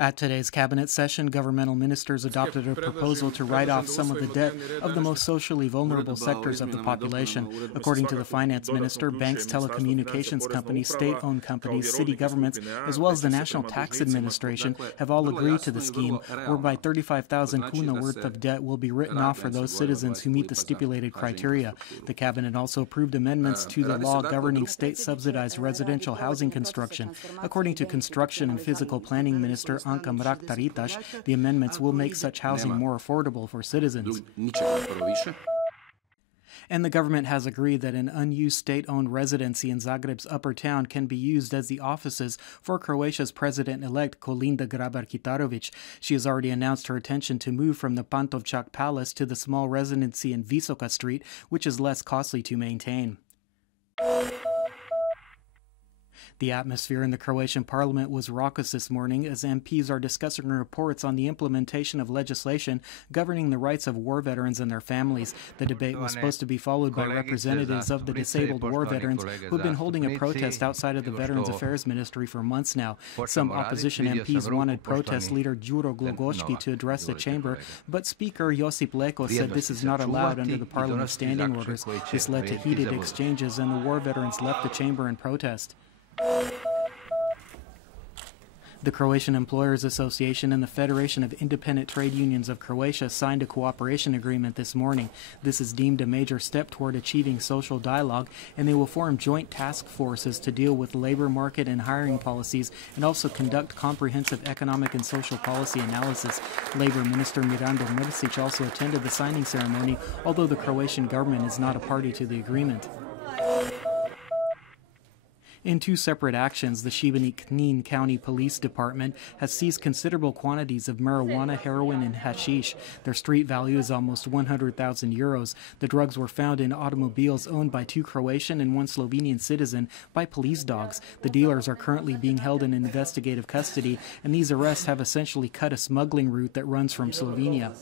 At today's cabinet session, governmental ministers adopted a proposal to write off some of the debt of the most socially vulnerable sectors of the population. According to the finance minister, banks, telecommunications companies, state-owned companies, city governments, as well as the National Tax Administration have all agreed to the scheme, whereby 35,000 kuna worth of debt will be written off for those citizens who meet the stipulated criteria. The cabinet also approved amendments to the law governing state-subsidized residential housing construction. According to Construction and Physical Planning Minister the amendments will make such housing more affordable for citizens. And the government has agreed that an unused state-owned residency in Zagreb's upper town can be used as the offices for Croatia's president-elect Kolinda Grabar-Kitarović. She has already announced her intention to move from the Pantovčak Palace to the small residency in Visoka Street, which is less costly to maintain. The atmosphere in the Croatian parliament was raucous this morning as MPs are discussing reports on the implementation of legislation governing the rights of war veterans and their families. The debate was supposed to be followed by representatives of the disabled war veterans who have been holding a protest outside of the Veterans Affairs Ministry for months now. Some opposition MPs wanted protest leader Đuro Glogoški to address the chamber, but Speaker Josip Leko said this is not allowed under the Parliament's standing orders. This led to heated exchanges and the war veterans left the chamber in protest. The Croatian Employers Association and the Federation of Independent Trade Unions of Croatia signed a cooperation agreement this morning. This is deemed a major step toward achieving social dialogue, and they will form joint task forces to deal with labor market and hiring policies and also conduct comprehensive economic and social policy analysis. Labor Minister Mirando Mrsić also attended the signing ceremony, although the Croatian government is not a party to the agreement. In two separate actions, the Šibenik-Knin County Police Department has seized considerable quantities of marijuana, heroin, and hashish. Their street value is almost 100,000 euros. The drugs were found in automobiles owned by two Croatian and one Slovenian citizen by police dogs. The dealers are currently being held in investigative custody, and these arrests have essentially cut a smuggling route that runs from Slovenia.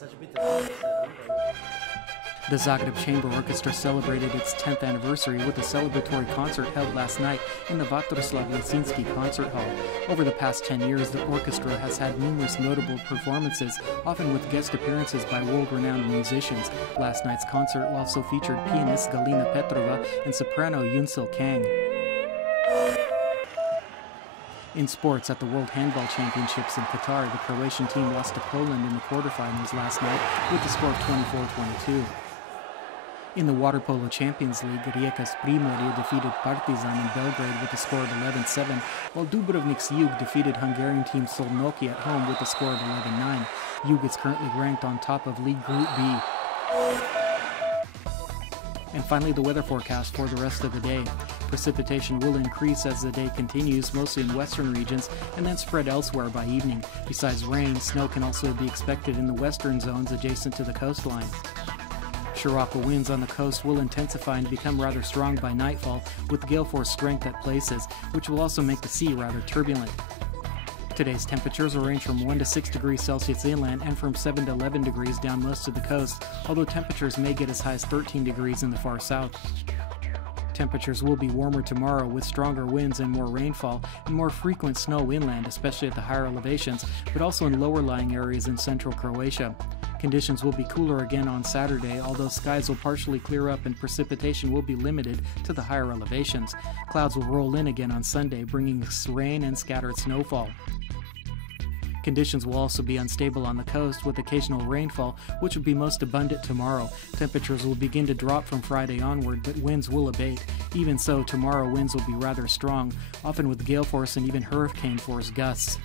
The Zagreb Chamber Orchestra celebrated its 10th anniversary with a celebratory concert held last night in the Vatroslav Jesenski Concert Hall. Over the past 10 years, the orchestra has had numerous notable performances, often with guest appearances by world-renowned musicians. Last night's concert also featured pianist Galina Petrova and soprano Yuncil Kang. In sports, at the World Handball Championships in Qatar, the Croatian team lost to Poland in the quarterfinals last night with a score of 24-22. In the Water Polo Champions League, Rijeka's Primorje defeated Partizan in Belgrade with a score of 11-7, while Dubrovnik's Jug defeated Hungarian team Solnoki at home with a score of 11-9. Jug is currently ranked on top of League Group B. And finally, the weather forecast for the rest of the day. Precipitation will increase as the day continues, mostly in western regions, and then spread elsewhere by evening. Besides rain, snow can also be expected in the western zones adjacent to the coastline. Sirocco winds on the coast will intensify and become rather strong by nightfall, with gale force strength at places, which will also make the sea rather turbulent. Today's temperatures will range from 1 to 6 degrees Celsius inland and from 7 to 11 degrees down most of the coast, although temperatures may get as high as 13 degrees in the far south. Temperatures will be warmer tomorrow with stronger winds and more rainfall and more frequent snow inland, especially at the higher elevations, but also in lower-lying areas in central Croatia. Conditions will be cooler again on Saturday, although skies will partially clear up and precipitation will be limited to the higher elevations. Clouds will roll in again on Sunday, bringing rain and scattered snowfall. Conditions will also be unstable on the coast with occasional rainfall, which will be most abundant tomorrow. Temperatures will begin to drop from Friday onward, but winds will abate. Even so, tomorrow winds will be rather strong, often with gale force and even hurricane force gusts.